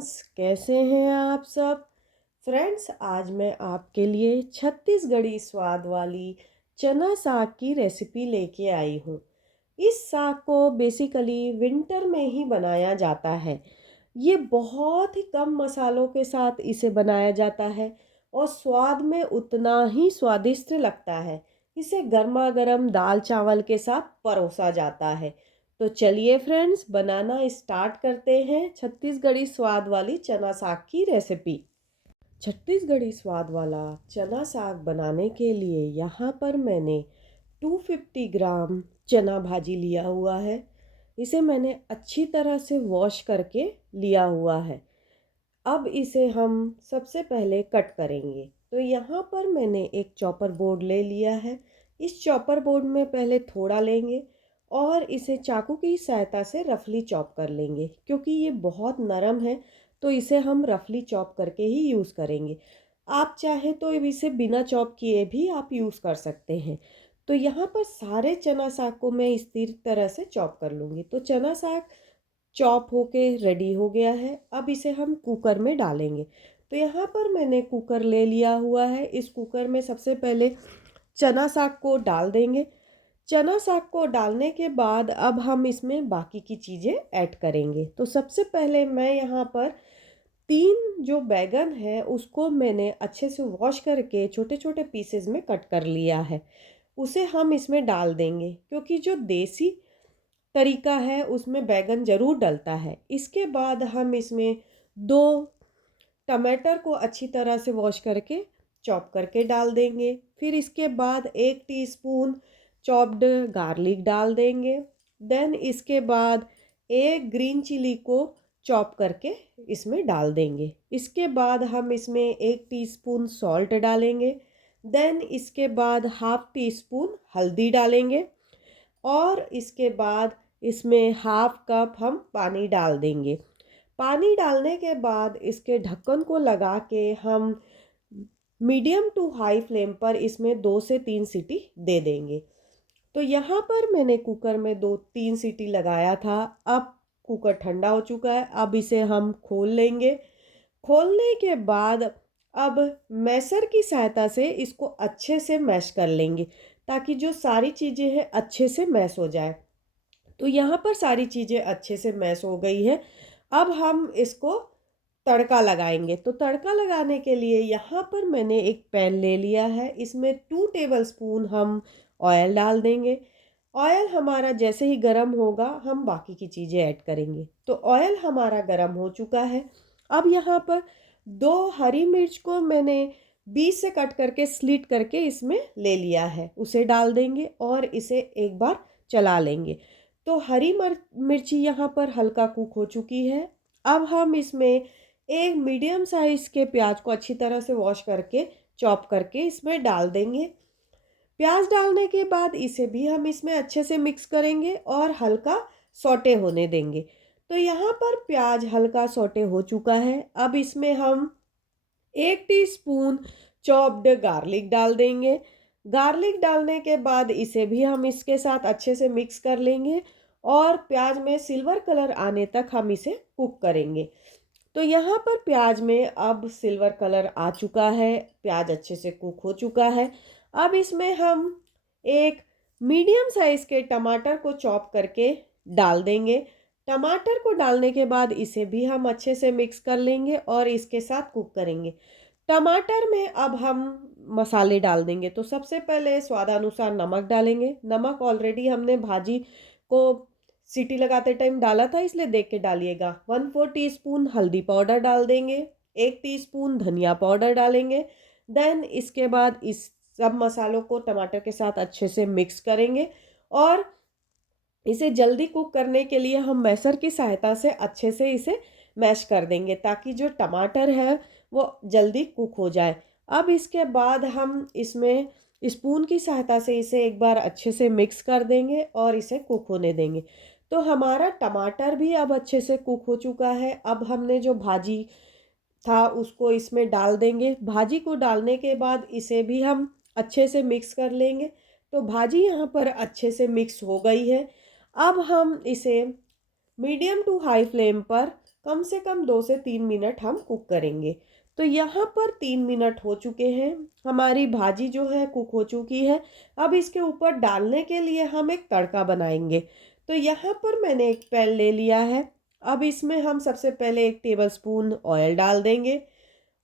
Friends, कैसे हैं आप सब। फ्रेंड्स, आज मैं आपके लिए छत्तीसगढ़ी स्वाद वाली चना साग की रेसिपी लेके आई हूँ। इस साग को बेसिकली विंटर में ही बनाया जाता है। ये बहुत ही कम मसालों के साथ इसे बनाया जाता है और स्वाद में उतना ही स्वादिष्ट लगता है। इसे गर्मा गर्म दाल चावल के साथ परोसा जाता है। तो चलिए फ्रेंड्स, बनाना स्टार्ट करते हैं छत्तीसगढ़ी स्वाद वाली चना साग की रेसिपी। छत्तीसगढ़ी स्वाद वाला चना साग बनाने के लिए यहाँ पर मैंने 250 ग्राम चना भाजी लिया हुआ है। इसे मैंने अच्छी तरह से वॉश करके लिया हुआ है। अब इसे हम सबसे पहले कट करेंगे। तो यहाँ पर मैंने एक चॉपर बोर्ड ले लिया है। इस चॉपर बोर्ड में पहले थोड़ा लेंगे और इसे चाकू की सहायता से रफली चॉप कर लेंगे। क्योंकि ये बहुत नरम है तो इसे हम रफली चॉप करके ही यूज़ करेंगे। आप चाहे तो इसे बिना चॉप किए भी आप यूज़ कर सकते हैं। तो यहाँ पर सारे चना साग को मैं इस तरह से चॉप कर लूँगी। तो चना साग चॉप होके रेडी हो गया है। अब इसे हम कुकर में डालेंगे। तो यहाँ पर मैंने कुकर ले लिया हुआ है। इस कुकर में सबसे पहले चना साग को डाल देंगे। चना साग को डालने के बाद अब हम इसमें बाकी की चीज़ें ऐड करेंगे। तो सबसे पहले मैं यहाँ पर 3 जो बैगन है उसको मैंने अच्छे से वॉश करके छोटे छोटे पीसेस में कट कर लिया है। उसे हम इसमें डाल देंगे क्योंकि जो देसी तरीका है उसमें बैगन ज़रूर डलता है। इसके बाद हम इसमें 2 टमाटर को अच्छी तरह से वॉश करके चॉप करके डाल देंगे। फिर इसके बाद 1 टीस्पून चॉप्ड गार्लिक डाल देंगे। देन इसके बाद 1 ग्रीन चिली को चॉप करके इसमें डाल देंगे। इसके बाद हम इसमें 1 टीस्पून सॉल्ट डालेंगे। देन इसके बाद हाफ टी स्पून हल्दी डालेंगे और इसके बाद इसमें हाफ कप हम पानी डाल देंगे। पानी डालने के बाद इसके ढक्कन को लगा के हम मीडियम टू हाई फ्लेम पर इसमें 2 से 3 सीटी दे देंगे। तो यहाँ पर मैंने कुकर में 2-3 सीटी लगाया था। अब कुकर ठंडा हो चुका है। अब इसे हम खोल लेंगे। खोलने के बाद अब मैशर की सहायता से इसको अच्छे से मैश कर लेंगे ताकि जो सारी चीज़ें हैं अच्छे से मैश हो जाए। तो यहाँ पर सारी चीज़ें अच्छे से मैश हो गई है। अब हम इसको तड़का लगाएंगे। तो तड़का लगाने के लिए यहाँ पर मैंने एक पैन ले लिया है। इसमें 2 टेबलस्पून हम ऑयल डाल देंगे। ऑयल हमारा जैसे ही गर्म होगा हम बाकी की चीज़ें ऐड करेंगे। तो ऑयल हमारा गर्म हो चुका है। अब यहाँ पर 2 हरी मिर्च को मैंने बीच से कट करके स्लिट करके इसमें ले लिया है, उसे डाल देंगे और इसे एक बार चला लेंगे। तो हरी मिर्ची यहाँ पर हल्का कुक हो चुकी है। अब हम इसमें एक मीडियम साइज़ के प्याज को अच्छी तरह से वॉश करके चॉप करके इसमें डाल देंगे। प्याज डालने के बाद इसे भी हम इसमें अच्छे से मिक्स करेंगे और हल्का सौटे होने देंगे। तो यहाँ पर प्याज हल्का सौटे हो चुका है। अब इसमें हम 1 टीस्पून चॉप्ड गार्लिक डाल देंगे। गार्लिक डालने के बाद इसे भी हम इसके साथ अच्छे से मिक्स कर लेंगे और प्याज में सिल्वर कलर आने तक हम इसे कुक करेंगे। तो यहाँ पर प्याज में अब सिल्वर कलर आ चुका है, प्याज अच्छे से कुक हो चुका है। अब इसमें हम एक मीडियम साइज़ के टमाटर को चॉप करके डाल देंगे। टमाटर को डालने के बाद इसे भी हम अच्छे से मिक्स कर लेंगे और इसके साथ कुक करेंगे। टमाटर में अब हम मसाले डाल देंगे। तो सबसे पहले स्वादानुसार नमक डालेंगे। नमक ऑलरेडी हमने भाजी को सीटी लगाते टाइम डाला था, इसलिए देख के डालिएगा। 1/4 टीस्पून हल्दी पाउडर डाल देंगे। 1 टीस्पून धनिया पाउडर डालेंगे। देन इसके बाद इस सब मसालों को टमाटर के साथ अच्छे से मिक्स करेंगे और इसे जल्दी कुक करने के लिए हम मैशर की सहायता से अच्छे से इसे मैश कर देंगे ताकि जो टमाटर है वो जल्दी कुक हो जाए। अब इसके बाद हम इसमें स्पून की सहायता से इसे एक बार अच्छे से मिक्स कर देंगे और इसे कुक होने देंगे। तो हमारा टमाटर भी अब अच्छे से कुक हो चुका है। अब हमने जो भाजी था उसको इसमें डाल देंगे। भाजी को डालने के बाद इसे भी हम अच्छे से मिक्स कर लेंगे। तो भाजी यहाँ पर अच्छे से मिक्स हो गई है। अब हम इसे मीडियम टू हाई फ्लेम पर कम से कम 2 से 3 मिनट हम कुक करेंगे। तो यहाँ पर 3 मिनट हो चुके हैं, हमारी भाजी जो है कुक हो चुकी है। अब इसके ऊपर डालने के लिए हम एक तड़का बनाएंगे। तो यहाँ पर मैंने एक पैन ले लिया है। अब इसमें हम सबसे पहले 1 टेबलस्पून ऑयल डाल देंगे।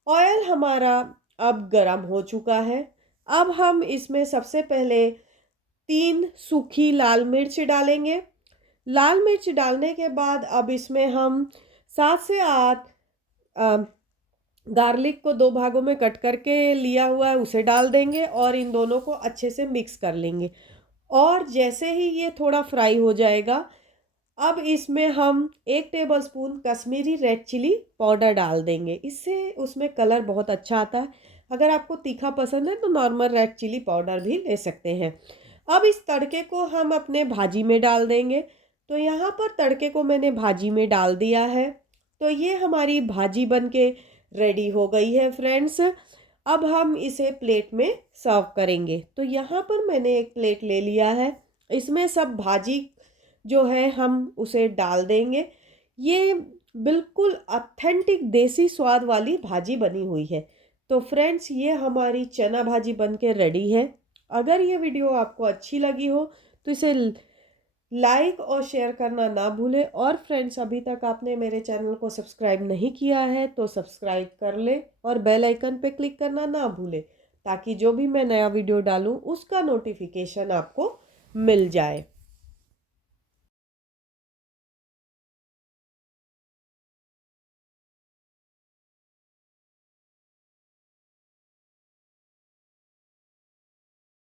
ऑयल हमारा अब गरम हो चुका है। अब हम इसमें सबसे पहले 3 सूखी लाल मिर्च डालेंगे। लाल मिर्च डालने के बाद अब इसमें हम 7 से 8 गार्लिक को 2 भागों में कट करके लिया हुआ है, उसे डाल देंगे और इन दोनों को अच्छे से मिक्स कर लेंगे। और जैसे ही ये थोड़ा फ्राई हो जाएगा, अब इसमें हम 1 tablespoon Kashmiri red chilli powder डाल देंगे। इससे उसमें कलर बहुत अच्छा आता है। अगर आपको तीखा पसंद है तो नॉर्मल रेड चिली पाउडर भी ले सकते हैं। अब इस तड़के को हम अपने भाजी में डाल देंगे। तो यहाँ पर तड़के को मैंने भाजी में डाल दिया है। तो ये हमारी भाजी बनके रेडी हो गई है फ्रेंड्स। अब हम इसे प्लेट में सर्व करेंगे। तो यहाँ पर मैंने एक प्लेट ले लिया है। इसमें सब भाजी जो है हम उसे डाल देंगे। ये बिल्कुल ऑथेंटिक देसी स्वाद वाली भाजी बनी हुई है। तो फ्रेंड्स, ये हमारी चना भाजी बनके रेडी है। अगर ये वीडियो आपको अच्छी लगी हो तो इसे लाइक और शेयर करना ना भूलें। और फ्रेंड्स, अभी तक आपने मेरे चैनल को सब्सक्राइब नहीं किया है तो सब्सक्राइब कर ले और बेल आइकन पे क्लिक करना ना भूलें, ताकि जो भी मैं नया वीडियो डालूं उसका नोटिफिकेशन आपको मिल जाए।